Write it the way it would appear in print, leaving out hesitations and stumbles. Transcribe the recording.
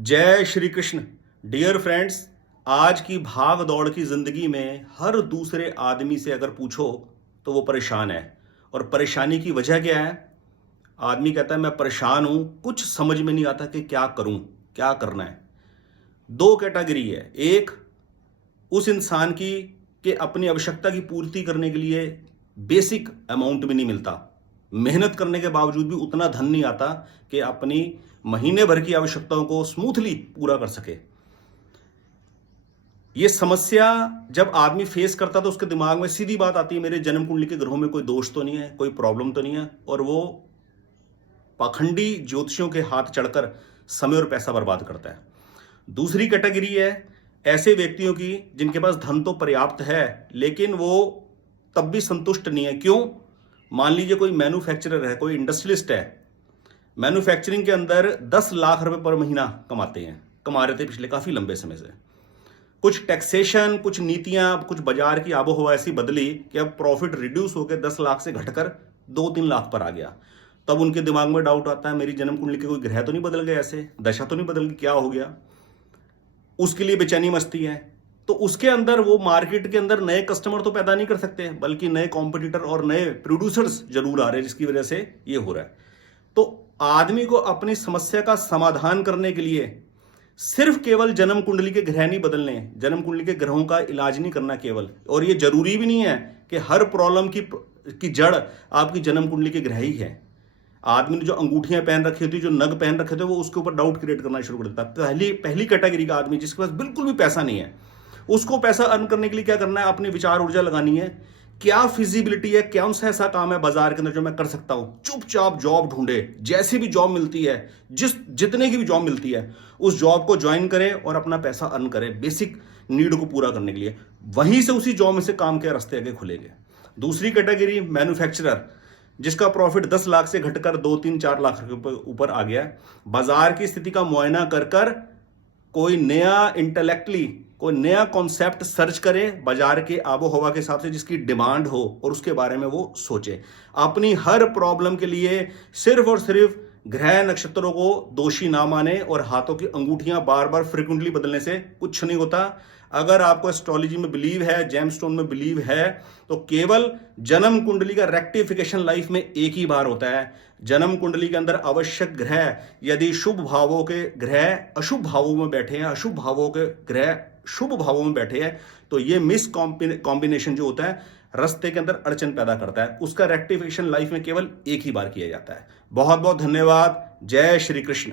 जय Shri Krishna. Dear friends, आज की भाग दौड़ की जिंदगी में हर दूसरे आदमी से अगर पूछो तो वो परेशान है। और परेशानी की वजह क्या है? आदमी कहता है मैं परेशान हूं, कुछ समझ में नहीं आता कि क्या करूं, क्या करना है। दो कैटेगरी है। एक उस इंसान की कि अपनी आवश्यकता की पूर्ति करने के लिए बेसिक अमाउंट भी नहीं मिलता, मेहनत करने के बावजूद भी उतना धन नहीं आता कि अपनी महीने भर की आवश्यकताओं को स्मूथली पूरा कर सके। ये समस्या जब आदमी फेस करता तो उसके दिमाग में सीधी बात आती है, मेरे जन्म कुंडली के ग्रहों में कोई दोष तो नहीं है, कोई प्रॉब्लम तो नहीं है, और वो पाखंडी ज्योतिषियों के हाथ चढ़कर समय और पैसा बर्बाद करता है। दूसरी कैटेगरी है ऐसे व्यक्तियों की जिनके पास धन तो पर्याप्त है लेकिन वो तब भी संतुष्ट नहीं है। क्यों? मान लीजिए कोई मैन्युफैक्चरर है, कोई इंडस्ट्रियलिस्ट है, मैन्युफैक्चरिंग के अंदर 10 लाख रुपए पर महीना कमाते हैं, कमा रहे थे पिछले काफी लंबे समय से। कुछ टैक्सेशन, कुछ नीतियां, कुछ बाजार की आबोहवा ऐसी बदली कि अब प्रॉफिट रिड्यूस होकर 10 लाख से घटकर 2-3 लाख पर आ गया। तब उनके दिमाग में डाउट आता है, मेरी जन्म कुंडली के कोई ग्रह तो नहीं बदल गए, ऐसे दशा तो नहीं बदल गई, क्या हो गया? उसके लिए बेचैनी मस्ती है। तो उसके अंदर वो मार्केट के अंदर नए कस्टमर तो पैदा नहीं कर सकते, बल्कि नए कॉम्पिटिटर और नए प्रोड्यूसर्स जरूर आ रहे हैं, जिसकी वजह से ये हो रहा है। तो आदमी को अपनी समस्या का समाधान करने के लिए सिर्फ केवल जन्म कुंडली के ग्रह नहीं बदलने, जन्म कुंडली के ग्रहों का इलाज नहीं करना केवल। और ये जरूरी भी नहीं है कि हर प्रॉब्लम की जड़ आपकी जन्म कुंडली के ग्रह ही है। आदमी ने जो अंगूठियां पहन रखी थी, जो नग पहन रखे थे, वो उसके ऊपर डाउट क्रिएट करना शुरू कर देता है। पहली कैटेगरी का आदमी जिसके पास बिल्कुल भी पैसा नहीं है, उसको पैसा अर्न करने के लिए क्या करना है? अपनी विचार ऊर्जा लगानी है। क्या फिजिबिलिटी है, कौन सा ऐसा काम है बाजार के अंदर जो मैं कर सकता हूं? चुपचाप जॉब ढूंढे, जैसी भी जॉब मिलती है, जितने की भी जॉब मिलती है, उस जॉब को ज्वाइन करें और अपना पैसा अर्न करें बेसिक नीड को पूरा करने के लिए। वहीं से उसी जॉब में से काम के रास्ते आगे खुलेंगे। दूसरी कैटेगरी मैन्युफैक्चरर, जिसका प्रॉफिट 10 लाख से घटकर 2-3-4 लाख रुपए ऊपर आ गया है। बाजार की स्थिति का मुआयना कर कर कोई नया इंटेलेक्टली कोई नया कॉन्सेप्ट सर्च करे बाजार के आबो हवा के हिसाब से, जिसकी डिमांड हो, और उसके बारे में वो सोचे। अपनी हर प्रॉब्लम के लिए सिर्फ और सिर्फ ग्रह नक्षत्रों को दोषी ना माने और हाथों की अंगूठियां बार बार फ्रिक्वेंटली बदलने से कुछ नहीं होता। अगर आपको एस्ट्रोलॉजी में बिलीव है, जेमस्टोन में बिलीव है, तो केवल जन्म कुंडली का रेक्टिफिकेशन लाइफ में एक ही बार होता है। जन्म कुंडली के अंदर आवश्यक ग्रह यदि शुभ भावों के ग्रह अशुभ भावों में बैठे हैं, अशुभ भावों के ग्रह शुभ भावों में बैठे हैं, तो ये मिस कॉम्बिनेशन जो होता है रास्ते के अंदर अड़चन पैदा करता है। उसका रेक्टिफिकेशन लाइफ में केवल एक ही बार किया जाता है। बहुत बहुत धन्यवाद। जय श्री कृष्ण।